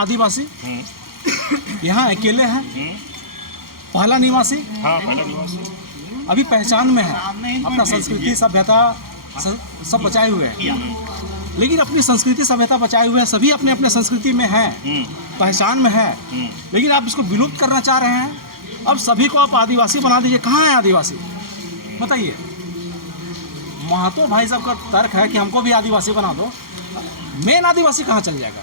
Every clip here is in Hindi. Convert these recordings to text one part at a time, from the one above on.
आदिवासी, यहाँ अकेले हैं, पहला निवासी। हाँ, पहला निवासी। अभी पहचान में है, अपना संस्कृति सभ्यता सब बचाए हुए हैं। लेकिन अपनी संस्कृति सभ्यता बचाए हुए हैं, सभी अपने अपने संस्कृति में हैं, पहचान में है। लेकिन आप इसको विलुप्त करना चाह रहे हैं। अब सभी को आप आदिवासी बना दीजिए। कहाँ है आदिवासी, बताइए। महतो भाई साहब का तर्क है कि हमको भी आदिवासी बना दो। मेन आदिवासी कहाँ चल जाएगा?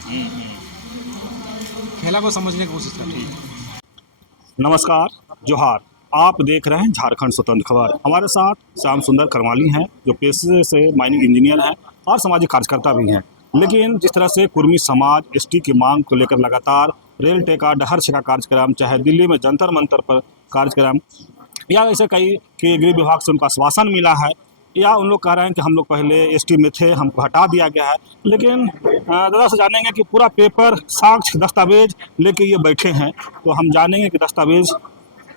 खेला को समझने की कोशिश करिए। नमस्कार, जोहार। आप देख रहे हैं झारखंड स्वतंत्र खबर। हमारे साथ श्याम सुंदर करमाली हैं, जो पेशे से माइनिंग इंजीनियर हैं और सामाजिक कार्यकर्ता भी हैं। लेकिन जिस तरह से कुर्मी समाज एसटी की मांग को लेकर लगातार रेल टेका, डहर छेका कार्यक्रम, चाहे दिल्ली में जंतर मंतर पर कार्यक्रम, या ऐसे कई कि गृह विभाग से उनका आश्वासन मिला है, या उन लोग कह रहे हैं कि हम लोग पहले एसटी में थे, हमको हटा दिया गया है। लेकिन दादा से जानेंगे कि पूरा पेपर, साक्ष्य, दस्तावेज लेके ये बैठे हैं, तो हम जानेंगे कि दस्तावेज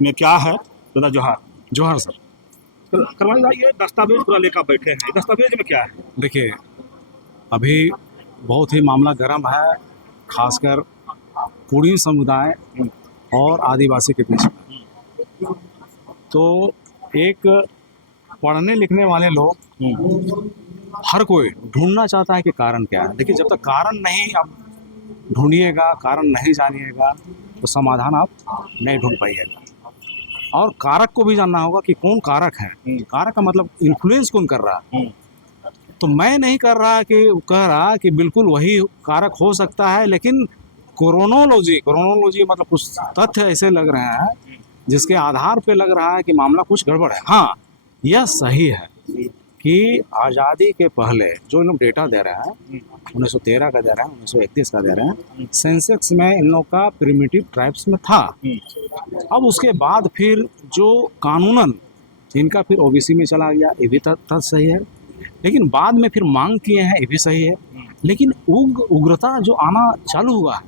में क्या है। दादा जोहार। जोहार सर। करमाली साहब, ये दस्तावेज पूरा लेकर बैठे हैं, दस्तावेज में क्या है? देखिए, अभी बहुत ही मामला गर्म है, खासकर कुर्मी समुदाय और आदिवासी के बीच में। तो एक पढ़ने लिखने वाले लोग, हर कोई ढूंढना चाहता है कि कारण क्या है। देखिए, जब तक कारण नहीं आप ढूंढिएगा, कारण नहीं जानिएगा, तो समाधान आप नहीं ढूंढ पाइएगा। और कारक को भी जानना होगा कि कौन कारक है। कारक का मतलब इन्फ्लुएंस कौन कर रहा है। तो मैं नहीं कर रहा कि कह रहा कि बिल्कुल वही कारक हो सकता है, लेकिन क्रोनोलॉजी मतलब कुछ तथ्य ऐसे लग रहे हैं जिसके आधार पे लग रहा है कि मामला कुछ गड़बड़ है। हाँ, यह सही है कि आज़ादी के पहले जो इन लोग डेटा दे रहे हैं, 1913 का दे रहे हैं, 1931 का दे रहे हैं, सेंसेक्स में इन लोग का प्रिमिटिव ट्राइब्स में था। अब उसके बाद फिर जो कानूनन इनका फिर ओबीसी में चला गया, ये भी तथ्य सही है। लेकिन बाद में फिर मांग किए हैं, ये भी सही है। लेकिन उग्रता जो आना चालू हुआ है,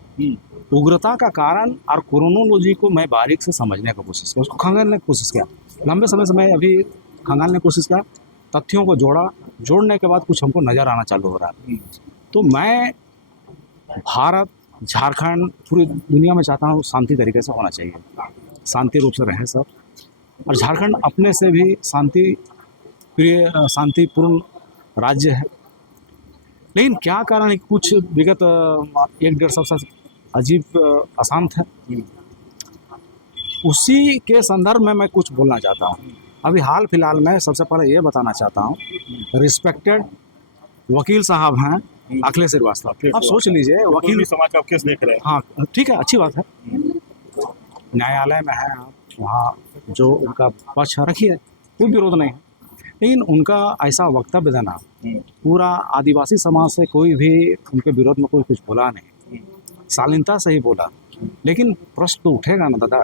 उग्रता का कारण और क्रोनोलॉजी को मैं बारीक से समझने की कोशिश किया, उसको खंगालने की कोशिश किया। लंबे समय से मैं अभी खंगालने की कोशिश किया, तथ्यों को जोड़ने के बाद कुछ हमको नज़र आना चालू हो रहा है। तो मैं भारत, झारखंड, पूरी दुनिया में चाहता हूँ शांति तरीके से होना चाहिए, शांति रूप से रहें सब। और झारखंड अपने से भी शांतिपूर्ण राज्य है। लेकिन क्या कारण है कि कुछ विगत 1-1.5 साल से अजीब अशांत है। उसी के संदर्भ में मैं कुछ बोलना चाहता हूँ। अभी हाल फिलहाल में सबसे पहले ये बताना चाहता हूँ, रिस्पेक्टेड वकील साहब हैं अखिलेश श्रीवास्तव। आप सोच लीजिए, वकील समाज का केस देख रहे हैं। हाँ, ठीक है, अच्छी बात है, न्यायालय में है, आप वहाँ जो उनका पक्ष रखिए, कोई विरोध नहीं है। लेकिन उनका ऐसा वक्तव्य देना, पूरा आदिवासी समाज से कोई भी उनके विरोध में कोई कुछ बोला नहीं, शालीनता से ही बोला। लेकिन प्रश्न तो उठेगा ना दादा।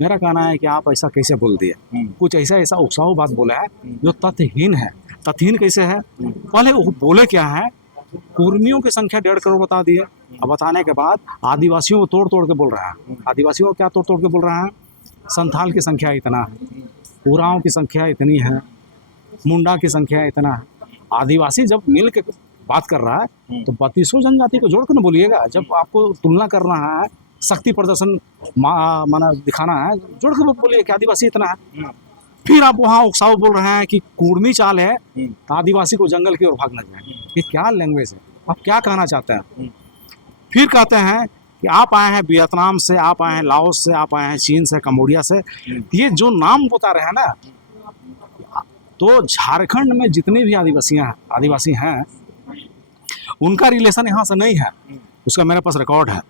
मेरा कहना है कि आप ऐसा कैसे बोल दिए, कुछ ऐसा उकसाऊ बात बोला है जो तथ्यहीन है। तथ्यहीन कैसे है? पहले वो बोले क्या है, कुर्मियों की संख्या 1.5 करोड़ बता दिए। अब बताने के बाद आदिवासियों को तोड़ के बोल रहा है। आदिवासियों को क्या तोड़ के बोल रहा है? संथाल की संख्या इतना है, उरांव की संख्या इतनी है, मुंडा की संख्या इतना है। आदिवासी जब मिल के बात कर रहा है तो 32 जनजाति को जोड़ कर न बोलिएगा। जब आपको तुलना करना है, शक्ति प्रदर्शन माना दिखाना है, जोड़ के बोलिए कि आदिवासी इतना है। फिर आप वहाँ उकसाव बोल रहे हैं कि कुर्मी चाल है तो आदिवासी को जंगल की ओर भागना चाहिए। ये क्या लैंग्वेज है? आप क्या कहना चाहते हैं? फिर कहते हैं कि आप आए हैं वियतनाम से, आप आए हैं लाओस से, आप आए हैं चीन से, कम्बोडिया से। ये जो नाम बता रहे हैं ना, तो झारखंड में जितने भी आदिवासी हैं, उनका रिलेशन यहाँ से नहीं है। उसका मेरे पास रिकॉर्ड है।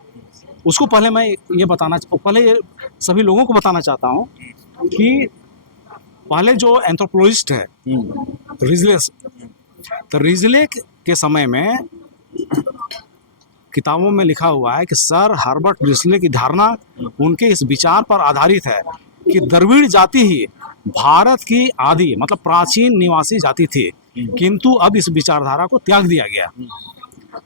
उसको पहले मैं ये सभी लोगों को बताना चाहता हूँ कि पहले जो एंथ्रोपोलॉजिस्ट है रिजले, तो रिजले के समय में किताबों में लिखा हुआ है कि सर हर्बर्ट रिजले की धारणा उनके इस विचार पर आधारित है कि द्रविड़ जाति ही भारत की आदि मतलब प्राचीन निवासी जाति थी, किंतु अब इस विचारधारा को त्याग दिया गया।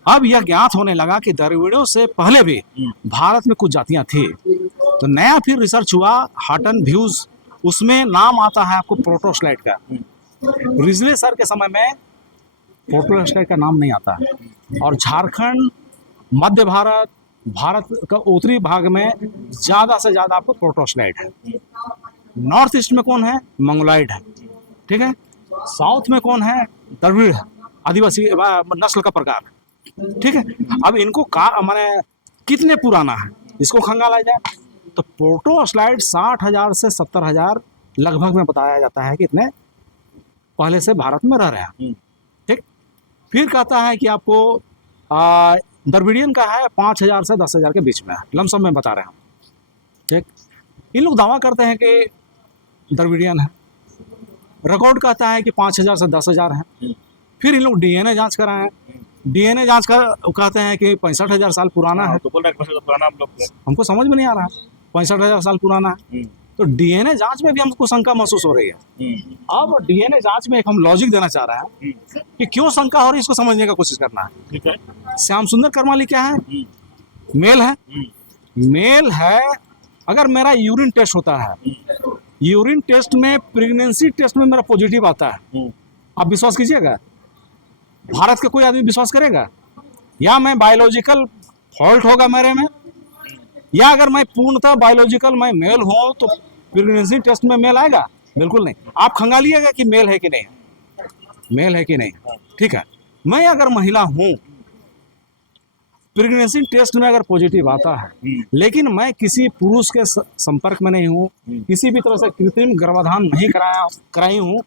अब यह ज्ञात होने लगा कि द्रविड़ों से पहले भी भारत में कुछ जातियां थी। तो नया फिर रिसर्च हुआ, हटन व्यूज, उसमें नाम आता है आपको प्रोटोस्लाइट का। रिजले सर के समय में प्रोटोस्लाइट का नाम नहीं आता है। और झारखंड, मध्य भारत, भारत का उत्तरी भाग में ज़्यादा से ज़्यादा आपको प्रोटोस्लाइड है। नॉर्थ ईस्ट में कौन है? मंगोलाइड है। ठीक है। साउथ में कौन है? द्रविड़ है, आदिवासी नस्ल का प्रकार है। ठीक है। अब इनको माने कितने पुराना है इसको खंगाला जाए तो प्रोटोस्लाइड 60,000 से 70,000 लगभग में बताया जाता है कि इतने पहले से भारत में रह रहे हैं। ठीक। फिर कहता है कि आपको द्रविडियन का है 5,000 से 10,000 के बीच में है, लमसम में बता रहे हैं। ठीक। इन लोग दावा करते हैं कि द्रविडियन है, रिकॉर्ड कहता है कि 5,000 से 10,000 है। फिर इन लोग डीएनए जांच कराए, डीएनए जांच कर कहते हैं कि 65,000 साल पुराना है। तो बोल रहे हैं पुराना हम लोग, हमको समझ में नहीं आ रहा है, 65,000 साल पुराना है। तो डीएनए जांच में भी हमको शंका महसूस हो रही है। अब डीएनए जांच में एक हम लॉजिक देना चाह रहे हैं कि क्यों शंका हो रही है, इसको समझने का कोशिश करना है। ठीक है। श्याम सुंदर करमाली क्या है? मेल है। मेल है। अगर मेरा यूरिन टेस्ट होता है, यूरिन टेस्ट में प्रेगनेंसी टेस्ट में मेरा पॉजिटिव आता है, आप विश्वास कीजिएगा? भारत का कोई आदमी विश्वास करेगा? या मैं बायोलॉजिकल फॉल्ट होगा मेरे में, या अगर मैं पूर्णतः बायोलॉजिकल मैं मेल हूं तो प्रेगनेंसी टेस्ट में मेल आएगा? बिल्कुल नहीं। आप खंगालिएगा कि मेल है कि नहीं, मेल है कि नहीं। ठीक है। मैं अगर महिला हूं, प्रेगनेंसी टेस्ट में अगर पॉजिटिव आता है, लेकिन मैं किसी पुरुष के संपर्क में नहीं हूं, किसी भी तरह से कृत्रिम गर्भाधान नहीं कराई हूं,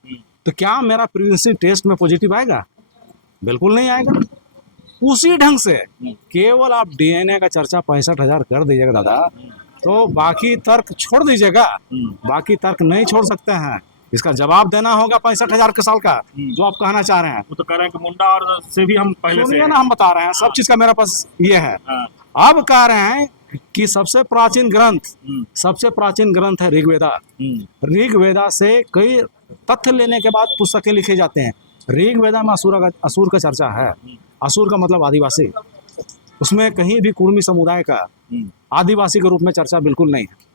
तो क्या मेरा प्रेगनेंसी टेस्ट में पॉजिटिव आएगा? बिल्कुल नहीं आएगा। उसी ढंग से केवल आप डीएनए का चर्चा 65,000 कर दीजिएगा दादा, तो बाकी तर्क छोड़ दीजिएगा। बाकी तर्क नहीं छोड़ सकते हैं, इसका जवाब देना होगा 65,000 के साल का जो आप कहना चाह रहे हैं। वो तो कह रहे हैं कि मुंडा और से भी हम पहले से ना, हम बता रहे हैं सब चीज का मेरे पास ये है। अब कह रहे हैं कि सबसे प्राचीन ग्रंथ है ऋग्वेदा। ऋग्वेदा से कई तथ्य लेने के बाद पुस्तकें लिखे जाते हैं। ऋग्वेदा में असुर का चर्चा है। असुर का मतलब आदिवासी, उसमें कहीं भी कुर्मी समुदाय का आदिवासी के रूप में चर्चा बिल्कुल नहीं है।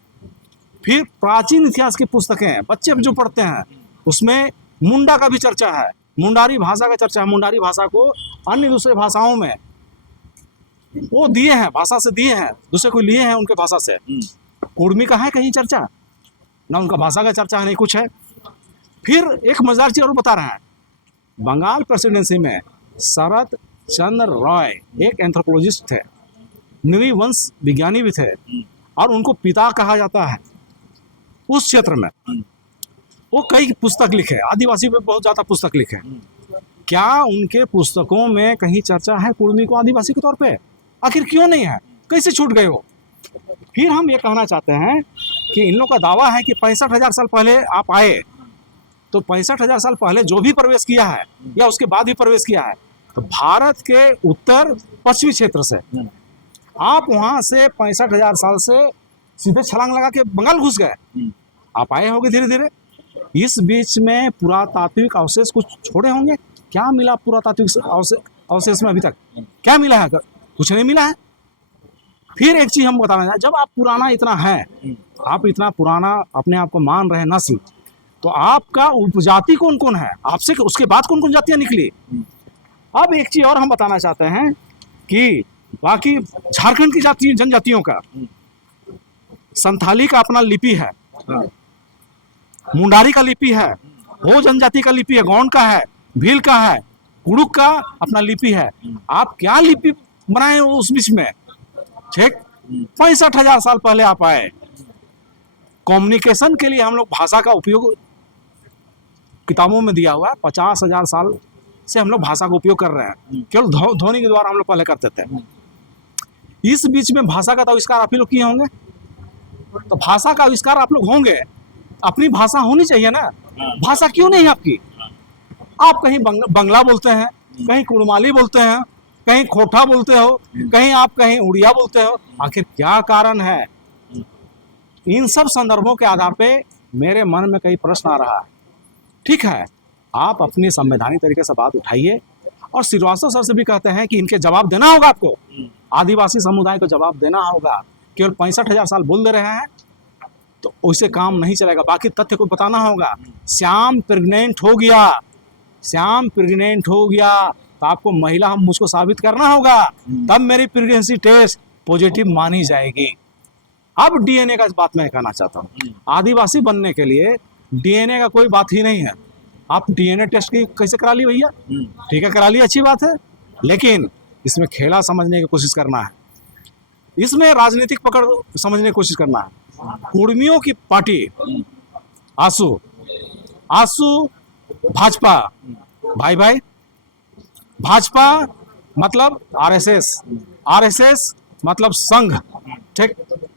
फिर प्राचीन इतिहास की पुस्तकें बच्चे जो पढ़ते हैं उसमें मुंडा का भी चर्चा है, मुंडारी भाषा का चर्चा है। मुंडारी भाषा को अन्य दूसरे भाषाओं में वो दिए हैं, भाषा से दिए हैं, दूसरे को लिए हैं उनके भाषा से। कुर्मी का है कहीं चर्चा ना, उनका भाषा का चर्चा है नहीं कुछ है। फिर एक मजेदार चीज और बता रहे हैं, बंगाल प्रेसिडेंसी में शरद चंद्र रॉय एक एंथ्रोपोलॉजिस्ट थे, नृवंश विज्ञानी भी थे, और उनको पिता कहा जाता है उस क्षेत्र में। वो कई पुस्तक लिखे, आदिवासी पे बहुत ज़्यादा पुस्तक लिखे। क्या उनके पुस्तकों में कहीं चर्चा है कुर्मी को आदिवासी के तौर पे? आखिर क्यों नहीं है? कैसे छूट गए वो? फिर हम ये कहना चाहते हैं कि इन लोगों का दावा है कि 65,000 साल पहले आप आए, तो 65,000 साल पहले जो भी प्रवेश किया है या उसके बाद भी प्रवेश किया है, तो भारत के उत्तर पश्चिमी क्षेत्र से आप वहां से 65,000 साल से सीधे छलांग लगा के बंगाल घुस गए। आप आए होंगे धीरे धीरे, इस बीच में पुरातात्विक अवशेष कुछ छोड़े होंगे। क्या मिला पुरातात्विक अवशेष में अभी तक? क्या मिला है? कुछ नहीं मिला है। फिर एक चीज हम बताना चाहें, जब आप पुराना इतना है, आप इतना पुराना अपने आप को मान रहे नस्ल, तो आपका उपजाति कौन कौन है? आपसे उसके बाद कौन कौन जातियां निकली? अब एक चीज और हम बताना चाहते हैं कि बाकी झारखंड की जाति जनजातियों का, संथाली का अपना लिपि है, मुंडारी का लिपि है, हो जनजाति का लिपि है, गौंड का है, भील का है, कुड़ुक का अपना लिपि है। आप क्या लिपि बनाए उस बीच में? ठीक, 65,000 साल पहले आप आए। कम्युनिकेशन के लिए हम लोग भाषा का उपयोग किताबों में दिया हुआ है। 50,000 साल से हम लोग भाषा का उपयोग कर रहे हैं, केवल ध्वनि के द्वारा हम लोग पहले करते थे। इस बीच में भाषा का तो आविष्कार आप ही लोग किए होंगे, तो भाषा का आविष्कार आप लोग होंगे, अपनी भाषा होनी चाहिए ना। भाषा क्यों नहीं है आपकी? आप कहीं बंगला बोलते हैं, कहीं कुड़माली बोलते हैं, कहीं खोटा बोलते हो, कहीं उड़िया बोलते हो। आखिर क्या कारण है? इन सब संदर्भों के आधार पे मेरे मन में कई प्रश्न आ रहा है। ठीक है, आप अपनी संवैधानिक तरीके से बात उठाइए, और श्रीवास्तव सर से भी कहते हैं कि इनके जवाब देना होगा आपको, आदिवासी समुदाय को जवाब देना होगा। केवल 65,000 साल बोल दे रहे हैं तो उससे काम नहीं चलेगा, बाकी तथ्य को बताना होगा। श्याम प्रेग्नेंट हो गया, श्याम प्रेग्नेंट हो गया, तो आपको महिला हम मुझको साबित करना होगा, तब मेरी प्रेगनेंसी टेस्ट पॉजिटिव मानी जाएगी। अब डीएनए का इस बात मैं कहना चाहता हूँ, आदिवासी बनने के लिए डीएनए का कोई बात ही नहीं है। आप डीएनए टेस्ट की कैसे करा ली भैया, ठीक है करा ली, अच्छी बात है, लेकिन इसमें खेला समझने की कोशिश करना है, इसमें राजनीतिक पकड़ समझने की कोशिश करना है। कुर्मियों की पार्टी आंसू आंसू भाजपा, भाई भाई भाजपा मतलब आरएसएस, आरएसएस मतलब संघ, ठीक,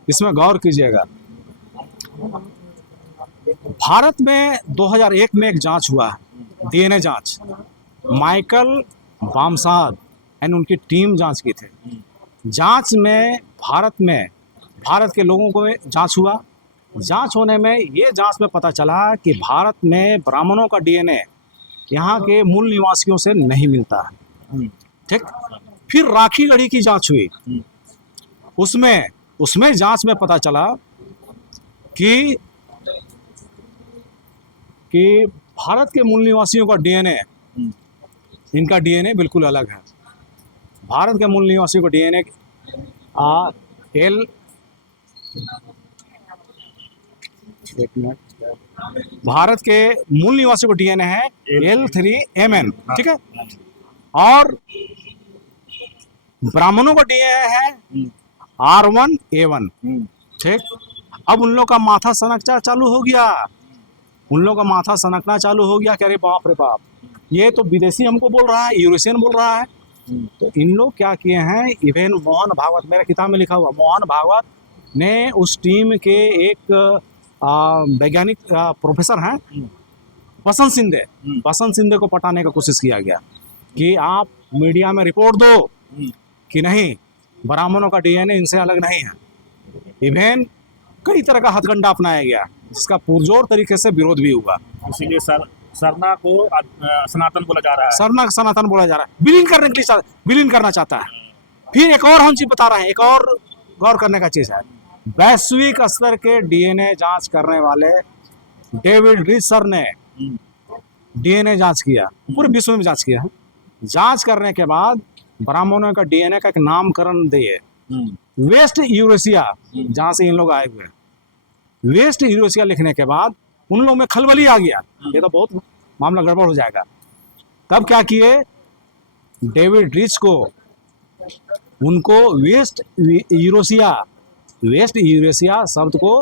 इसमें गौर कीजिएगा। भारत में 2001 में एक जांच हुआ है, डीएनए जांच, माइकल बामसाद एंड उनकी टीम जांच की थी। जांच में भारत के लोगों को जांच हुआ, जांच होने में ये जांच में पता चला कि भारत में ब्राह्मणों का डीएनए यहाँ के मूल निवासियों से नहीं मिलता है, ठीक। फिर राखीगढ़ी की जांच हुई, उसमें जांच में पता चला कि भारत के मूल निवासियों का डीएनए, इनका डीएनए बिल्कुल अलग है। भारत के मूल निवासियों का डीएनए भारत के मूल निवासियों का डीएनए है L3MN, ठीक है, और ब्राह्मणों का डीएनए है R1A1, ठीक। अब उन लोग का माथा सनकना चालू हो गया, उन लोगों का माथा सनकना चालू हो गया कि अरे बाप रे बाप, ये तो विदेशी हमको बोल रहा है, यूरोशियन बोल रहा है। तो इन लोग क्या किए हैं, इवन मोहन भागवत, मेरे किताब में लिखा हुआ, मोहन भागवत ने उस टीम के एक वैज्ञानिक प्रोफेसर हैं बसंत सिंधे को पटाने का कोशिश किया गया कि आप मीडिया में रिपोर्ट दो कि नहीं, ब्राह्मणों का डीएनए इनसे अलग नहीं है। इवन कई तरह का हथकंडा अपनाया गया, जिसका पुरजोर तरीके से विरोध भी हुआ। इसीलिए सरना को सनातन बोला जा रहा है, सरना सनातन बोला जा रहा है, विलीन करना चाहता है। फिर एक और हम चीज बता रहे हैं, एक और गौर करने का चीज है, वैश्विक स्तर के डीएनए जांच करने वाले डेविड रिच सर ने डीएनए जांच किया, पूरे विश्व में जांच किया है। जांच करने के बाद ब्राह्मणों का डीएनए का एक नामकरण दिए, वेस्ट यूरेशिया, जहां से इन लोग आए हुए हैं, वेस्ट यूरेशिया लिखने के बाद उन लोगों में खलबली आ गया, ये तो बहुत मामला गड़बड़ हो जाएगा। तब क्या किए, डेविड रिच को उनको वेस्ट यूरेशिया शब्द को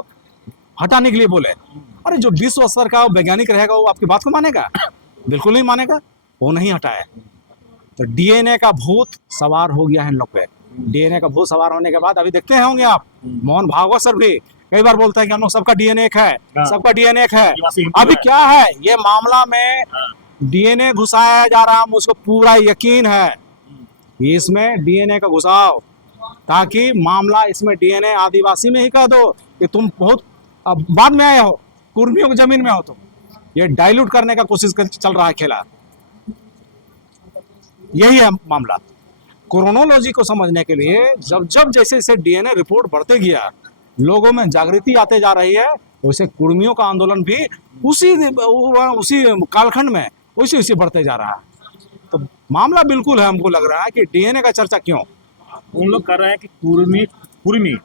हटाने के लिए बोले। अरे जो विश्व स्तर का वैज्ञानिक रहेगा वो आपकी बात को मानेगा? बिल्कुल नहीं मानेगा, वो नहीं हटाया। तो डीएनए का भूत सवार हो गया है इन लोग पे। डीएनए का भूत सवार होने के बाद अभी देखते होंगे आप, मोहन भागवत सर भी कई बार बोलते हैं कि हम लोग सबका डीएनए एक है, सबका डीएनए एक है। अभी क्या है, ये मामला में डीएनए घुसाया जा रहा, मुझको पूरा यकीन है इसमें डीएनए का घुसाव, ताकि मामला इसमें डीएनए आदिवासी में ही कह दो कि तुम बहुत अब बाद में आए हो, कुर्मियों की जमीन में हो। तुम ये डाइल्यूट करने का कोशिश चल रहा है खेला, यही है मामला। क्रोनोलॉजी को समझने के लिए जब जैसे जैसे डीएनए रिपोर्ट बढ़ते गया, लोगों में जागृति आते जा रही है, वैसे कुर्मियों का आंदोलन भी उसी कालखंड में वैसे बढ़ते जा रहा है। तो मामला बिल्कुल है, हमको लग रहा है कि डीएनए का चर्चा क्यों, उन लोग कर रहे हैं कि कुर्मी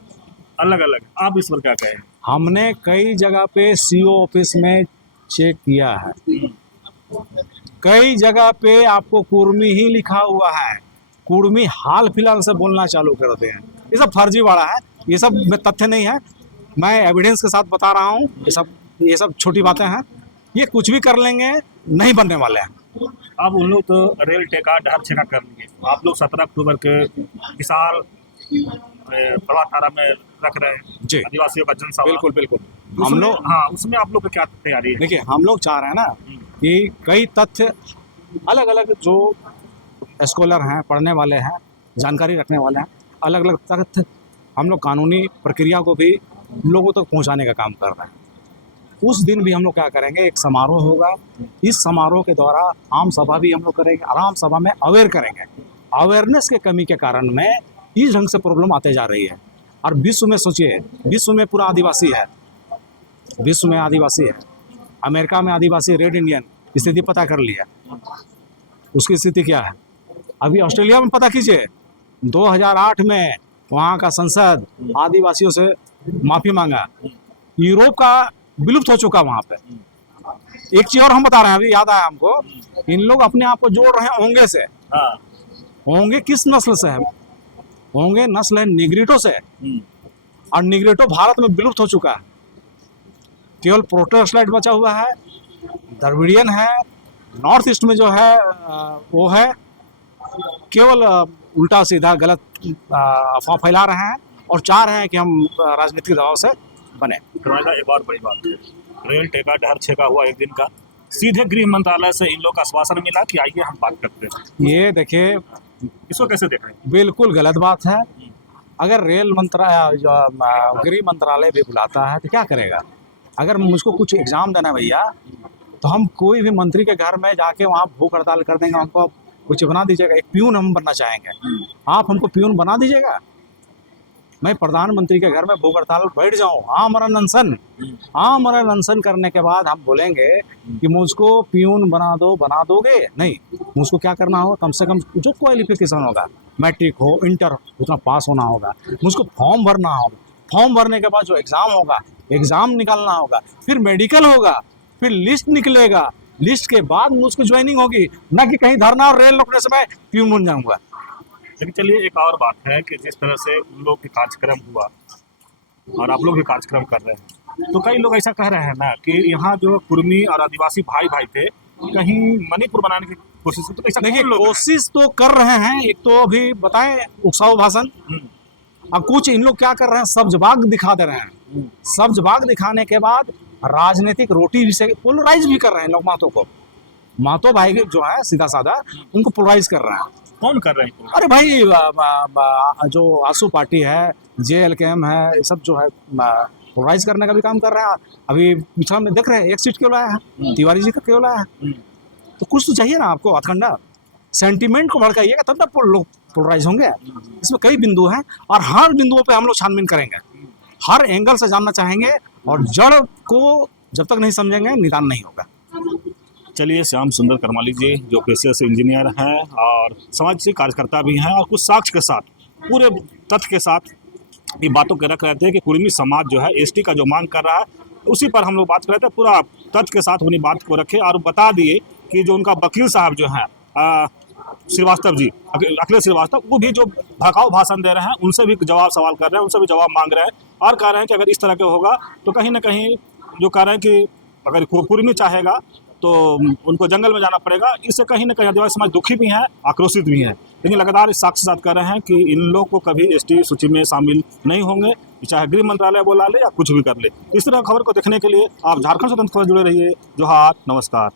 अलग अलग, आप इस पर क्या कहें? हमने कई जगह पे सीओ ऑफिस में चेक किया है, कई जगह पे आपको कुर्मी ही लिखा हुआ है। कुर्मी हाल फिलहाल से बोलना चालू कर देते हैं, ये सब फर्जीवाड़ा है, ये सब में तथ्य नहीं है, मैं एविडेंस के साथ बता रहा हूँ। ये सब छोटी बातें हैं, ये कुछ भी कर लेंगे, नहीं बनने वाले हैं। अब उन लोग तो रेल टेका डहर छेका कर लेंगे, आप लोग 17 अक्टूबर के विशाल प्रभात में रख रहे हैं जी, आदिवासियों का जनसभा। बिल्कुल हम लोग, हाँ, उसमें आप लोग की क्या तैयारी है? देखिए, हम लोग चाह रहे हैं ना कि कई तथ्य अलग अलग जो स्कॉलर हैं, पढ़ने वाले हैं, जानकारी रखने वाले हैं, अलग अलग तथ्य हम लोग कानूनी प्रक्रिया को भी लोगों तक पहुंचाने का काम कर रहे हैं। उस दिन भी हम लोग क्या करेंगे, एक समारोह होगा, इस समारोह के द्वारा आम सभा भी हम लोग करेंगे, आम सभा में अवेयर करेंगे। अवेयरनेस के कमी के कारण में इस ढंग से प्रॉब्लम आते जा रही है। और विश्व में सोचिए, विश्व में पूरा आदिवासी है, विश्व में आदिवासी है, अमेरिका में आदिवासी रेड इंडियन, स्थिति पता कर लिया, उसकी स्थिति क्या है। अभी ऑस्ट्रेलिया में पता कीजिए, 2008 में वहाँ का संसद आदिवासियों से माफी मांगा। यूरोप का विलुप्त हो चुका वहाँ पे। एक चीज और हम बता रहे हैं, अभी याद आया हमको, इन लोग अपने आप को जोड़ रहे हैं ओंगे से। हाँ। ओंगे किस नस्ल से है? ओंगे नस्ल है निग्रिटो से, और निग्रिटो भारत में विलुप्त हो चुका है। केवल प्रोटोस्लाइट बचा हुआ है, द्रविडियन है, नॉर्थ ईस्ट में जो है वो है। केवल उल्टा सीधा गलत अफवाह फैला रहे हैं और चाह रहे हैं कि हम राजनीतिक दबाव से बने। तुम्हारा एक और बड़ी बात है, रेल टेका डहर छेका हुआ एक दिन का, सीधे गृह मंत्रालय से इन लोग का आश्वासन मिला कि आइए हम बात करते हैं। ये देखिए, इसको कैसे देख रहे हैं? बिल्कुल गलत बात है। अगर रेल मंत्रालय जो गृह मंत्रालय भी बुलाता है तो क्या करेगा? अगर मुझको कुछ एग्जाम देना है भैया, तो हम कोई भी मंत्री के घर में जाके वहाँ भूख हड़ताल कर देंगे, हमको कुछ बना दीजिएगा। एक प्यून हम बनना चाहेंगे, आप हमको प्यून बना दीजिएगा। मैं प्रधानमंत्री के घर में भूख हड़ताल बैठ जाऊँ, आमरण अनशन, आमरण अनशन करने के बाद हम बोलेंगे कि मुझको प्यून बना दो, बना दोगे? नहीं, मुझको क्या करना हो, कम से कम जो क्वालिफिकेशन होगा, मैट्रिक हो, इंटर, उतना पास होना होगा। मुझको फॉर्म भरना होगा, फॉर्म भरने के बाद जो एग्ज़ाम होगा, एग्ज़ाम निकालना होगा, फिर मेडिकल होगा, फिर लिस्ट निकलेगा, लिस्ट के बाद मुझको ज्वाइनिंग होगी, ना कि कहीं धरना और रेल रोकने से मैं प्यून बन जाऊँगा। लेकिन चलिए, एक और बात है कि जिस तरह से उन लोग के कार्यक्रम हुआ और आप लोग भी कार्यक्रम कर रहे हैं, तो कई लोग ऐसा कह रहे हैं ना कि यहाँ जो कुर्मी और आदिवासी भाई भाई थे, कहीं मणिपुर बनाने की कोशिश की। तो ऐसा देखिए, कौन लोग हैं? कोशिश तो कर रहे हैं। एक तो अभी बताएं उकसाऊ भाषण, अब कुछ इन लोग क्या कर रहे हैं, सब्ज बाग दिखा दे रहे हैं। सब्ज बाग दिखाने के बाद राजनीतिक रोटी से पोलराइज भी कर रहे हैं लोग। महतो को, महतो भाई जो है सीधा साधा, उनको पोलराइज कर रहे हैं। कौन कर रहे हैं? अरे भाई, जो आसू पार्टी है, JLKM है, ये सब जो है पोलराइज करने का भी काम कर रहा है। अभी पिछड़ा में देख रहे हैं, एक सीट क्यों लाया है, तिवारी जी का क्यों लाया है? तो कुछ तो चाहिए ना आपको, हथकंडा सेंटीमेंट को भड़काइएगा तब ना लोग पोलराइज होंगे। इसमें कई बिंदु हैं और हर बिंदुओं पे हम लोग छानबीन करेंगे, हर एंगल से जानना चाहेंगे, और जड़ को जब तक नहीं समझेंगे निदान नहीं होगा। चलिए, श्याम सुंदर करमाली जी जो पेशे से इंजीनियर हैं और समाज से कार्यकर्ता भी हैं, और कुछ साक्ष्य के साथ, पूरे तथ्य के साथ ये बातों के रख रहे थे कि कुर्मी समाज जो है ST का जो मांग कर रहा है, उसी पर हम लोग बात कर रहे थे। पूरा तथ्य के साथ अपनी बात को रखे और बता दिए कि जो उनका वकील साहब जो हैं श्रीवास्तव जी, अखिलेश श्रीवास्तव, वो भी जो भड़काऊ भाषण दे रहे हैं, उनसे भी जवाब सवाल कर रहे हैं, उनसे भी जवाब मांग रहे हैं, और कह रहे हैं कि अगर इस तरह के होगा तो कहीं ना कहीं जो कह रहे हैं कि अगर कुर्मी चाहेगा तो उनको जंगल में जाना पड़ेगा। इससे कहीं ना कहीं आदिवासी समाज दुखी भी हैं, आक्रोशित भी हैं। लेकिन लगातार इस साक्ष्य साथ कर रहे हैं कि इन लोग को कभी ST सूची में शामिल नहीं होंगे, चाहे गृह मंत्रालय बुला ले या कुछ भी कर ले। इस तरह खबर को देखने के लिए आप झारखंड स्वतंत्र खबर जुड़े रहिए। जोहार, नमस्कार।